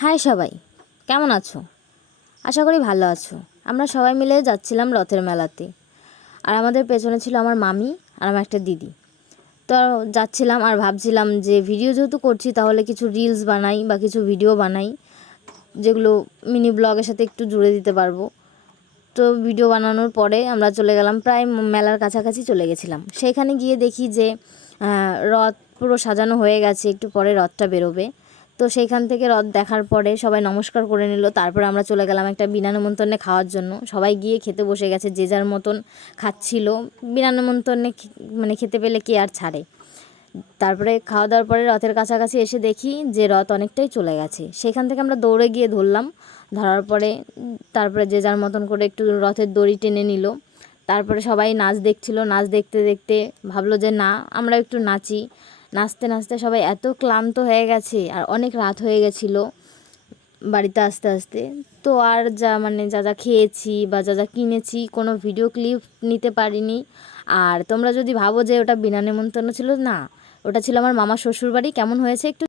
High সবাই, কেমন আছো? আশা করি ভালো আছো। আমরা সবাই মিলে যাচ্ছিলাম রথের মেলাতে। আর আমাদের পেছনে ছিল আমার মামি আর আমার একটা দিদি। তো যাচ্ছিলাম আর ভাবছিলাম যে ভিডিও যেহেতু করছি তাহলে কিছু রিলস বানাই বা কিছু ভিডিও বানাই, যেগুলো মিনি ব্লগের সাথে একটু জুড়ে দিতে পারবো। তো ভিডিও বানানোর পরে আমরা চলে গেলাম, প্রায় মেলার কাছাকাছি চলে গেছিলাম। সেখানে গিয়ে দেখি যে রথ পুরো সাজানো হয়ে গেছে, একটু পরে রথটা বেরোবে। তো সেইখান থেকে রথ দেখার পরে সবাই নমস্কার করে নিল। তারপরে আমরা চলে গেলাম একটা বিনা নিমন্ত্রণে খাওয়ার জন্য। সবাই গিয়ে খেতে বসে গেছে, যে যার মতন খাচ্ছিল। বিনা নিমন্ত্রণে মানে খেতে পেলে কে আর ছাড়ে। তারপরে খাওয়া দাওয়ার পরে রথের কাছাকাছি এসে দেখি যে রথ অনেকটাই চলে গেছে। সেখান থেকে আমরা দৌড়ে গিয়ে ধরলাম। ধরার পরে তারপরে যে যার মতন করে একটু রথের দড়ি টেনে নিল। তারপরে সবাই নাচ দেখছিল। নাচ দেখতে দেখতে ভাবলো যে না, আমরা একটু নাচি। নাচতে নাচতে সবাই এত ক্লান্ত হয়ে গেছে আর অনেক রাত হয়ে গেছিলো বাড়িতে আসতে আসতে। তো আর যা যা খেয়েছি বা যা যা কিনেছি কোনো ভিডিও ক্লিপ নিতে পারিনি। আর তোমরা যদি ভাবো যে ওটা বিনা নিমন্ত্রণ ছিল, না, ওটা ছিল আমার মামার শ্বশুরবাড়ি। কেমন হয়েছে একটু